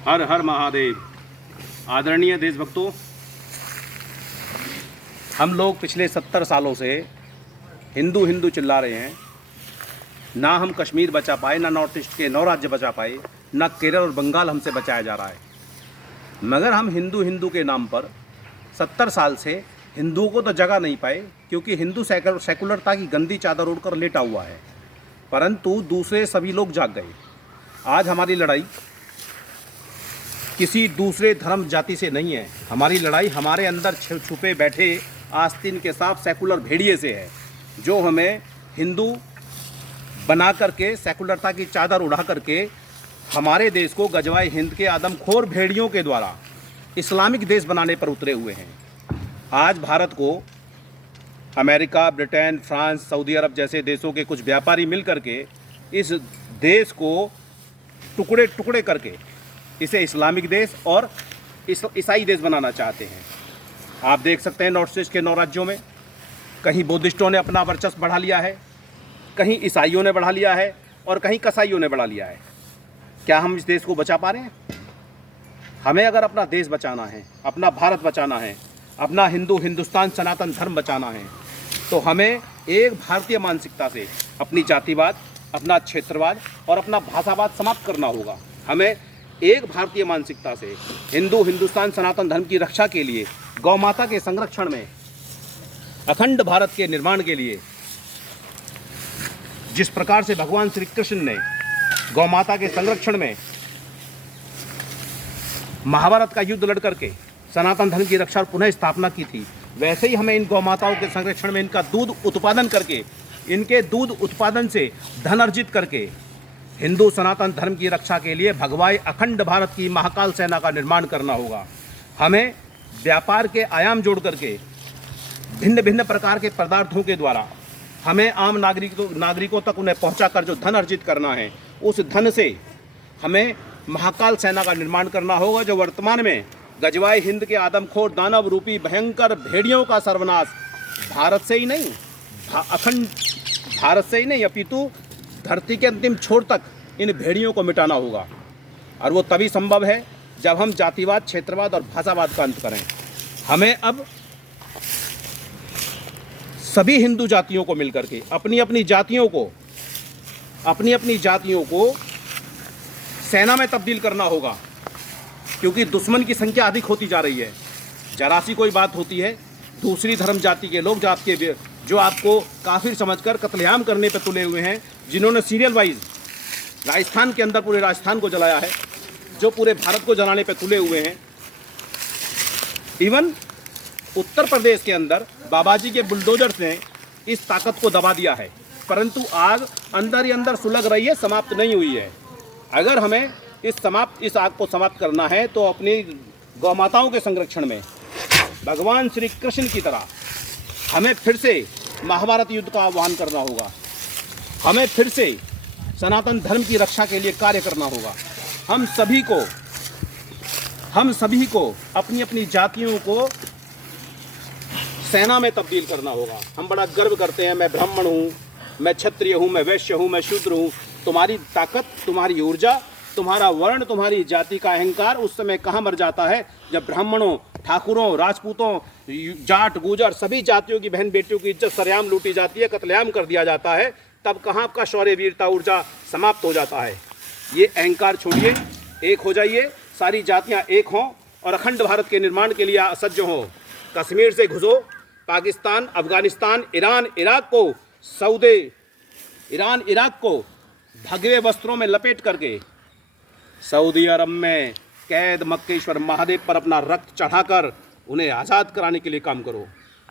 हर हर महादेव। आदरणीय देशभक्तों, हम लोग पिछले 70 सालों से हिंदू हिंदू चिल्ला रहे हैं। ना हम कश्मीर बचा पाए, ना नॉर्थ ईस्ट के 9 राज्य बचा पाए, ना केरल और बंगाल हमसे बचाया जा रहा है। मगर हम हिंदू हिंदू के नाम पर 70 साल से हिंदुओं को तो जगह नहीं पाए, क्योंकि हिंदू सेकुलरता की गंदी चादर ओढ़कर लेटा हुआ है। परंतु दूसरे सभी लोग जाग गए। आज हमारी लड़ाई किसी दूसरे धर्म जाति से नहीं है। हमारी लड़ाई हमारे अंदर छुपे बैठे आस्तीन के साथ सेकुलर भेड़िए से है, जो हमें हिंदू बना करके, सेकुलरता की चादर उड़ा करके हमारे देश को गजवाए हिंद के आदमखोर भेड़ियों के द्वारा इस्लामिक देश बनाने पर उतरे हुए हैं। आज भारत को अमेरिका, ब्रिटेन, फ्रांस, सऊदी अरब जैसे देशों के कुछ व्यापारी मिल करके इस देश को टुकड़े टुकड़े करके इसे इस्लामिक देश और ईसाई देश बनाना चाहते हैं। आप देख सकते हैं नॉर्थ ईस्ट के 9 राज्यों में कहीं बुद्धिस्टों ने अपना वर्चस्व बढ़ा लिया है, कहीं ईसाइयों ने बढ़ा लिया है और कहीं कसाईयों ने बढ़ा लिया है। क्या हम इस देश को बचा पा रहे हैं? हमें अगर अपना देश बचाना है, अपना भारत बचाना है, अपना हिंदुस्तान सनातन धर्म बचाना है, तो हमें एक भारतीय मानसिकता से अपनी जातिवाद, अपना क्षेत्रवाद और अपना भाषावाद समाप्त करना होगा। हमें एक भारतीय मानसिकता से हिंदुस्तान सनातन धर्म की रक्षा के लिए, गौ माता के संरक्षण में, अखंड भारत के निर्माण के लिए जिस प्रकार से भगवान श्री कृष्ण ने गौ माता के संरक्षण में महाभारत का युद्ध लड़ करके सनातन धर्म की रक्षा और पुनः स्थापना की थी, वैसे ही हमें इन गौ माताओं के संरक्षण में इनका दूध उत्पादन करके, इनके दूध उत्पादन से धन अर्जित करके हिंदू सनातन धर्म की रक्षा के लिए भगवाए अखंड भारत की महाकाल सेना का निर्माण करना होगा। हमें व्यापार के आयाम जोड़ करके भिन्न भिन्न प्रकार के पदार्थों के द्वारा हमें आम नागरिकों तक उन्हें पहुंचाकर जो धन अर्जित करना है, उस धन से हमें महाकाल सेना का निर्माण करना होगा, जो वर्तमान में गजवाए हिंद के आदमखोर दानव रूपी भयंकर भेड़ियों का सर्वनाश भारत से ही नहीं, अखंड भारत से ही नहीं, अपितु धरती के अंतिम छोर तक इन भेड़ियों को मिटाना होगा। और वो तभी संभव है जब हम जातिवाद, क्षेत्रवाद और भाषावाद का अंत करें। हमें अब सभी हिंदू जातियों को मिलकर के अपनी अपनी जातियों को सेना में तब्दील करना होगा, क्योंकि दुश्मन की संख्या अधिक होती जा रही है। जरा सी कोई बात होती है, दूसरी धर्म जाति के लोग जो आपको काफिर समझकर कत्लेआम करने पर तुले हुए हैं, जिन्होंने सीरियल वाइज राजस्थान के अंदर पूरे राजस्थान को जलाया है, जो पूरे भारत को जलाने पर तुले हुए हैं। इवन उत्तर प्रदेश के अंदर बाबाजी के बुलडोजर्स ने इस ताकत को दबा दिया है, परंतु आग अंदर ही अंदर सुलग रही है, समाप्त नहीं हुई है। अगर हमें इस आग को समाप्त करना है तो अपनी गौ माताओं के संरक्षण में भगवान श्री कृष्ण की तरह हमें फिर से महाभारत युद्ध का आह्वान करना होगा। हमें फिर से सनातन धर्म की रक्षा के लिए कार्य करना होगा। हम सभी को अपनी अपनी जातियों को सेना में तब्दील करना होगा। हम बड़ा गर्व करते हैं, मैं ब्राह्मण हूँ, मैं क्षत्रिय हूँ, मैं वैश्य हूँ, मैं शूद्र हूँ। तुम्हारी ताकत, तुम्हारी ऊर्जा, तुम्हारा वर्ण, तुम्हारी जाति का अहंकार उस समय कहाँ मर जाता है, जब ब्राह्मणों, ठाकुरों, राजपूतों, जाट, गुजर सभी जातियों की बहन बेटियों की इज्जत सरेआम लूटी जाती है, कत्लेआम कर दिया जाता है, तब कहाँ आपका शौर्य, वीरता, ऊर्जा समाप्त हो जाता है। ये अहंकार छोड़िए, एक हो जाइए, सारी जातियाँ एक हों और अखंड भारत के निर्माण के लिए सज्ज हों। कश्मीर से घुसो, पाकिस्तान, अफगानिस्तान, ईरान, इराक को भगवे वस्त्रों में लपेट करके सऊदी अरब में कैद मक्केश्वर महादेव पर अपना रक्त चढ़ाकर उन्हें आज़ाद कराने के लिए काम करो।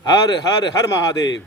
हर हर हर महादेव।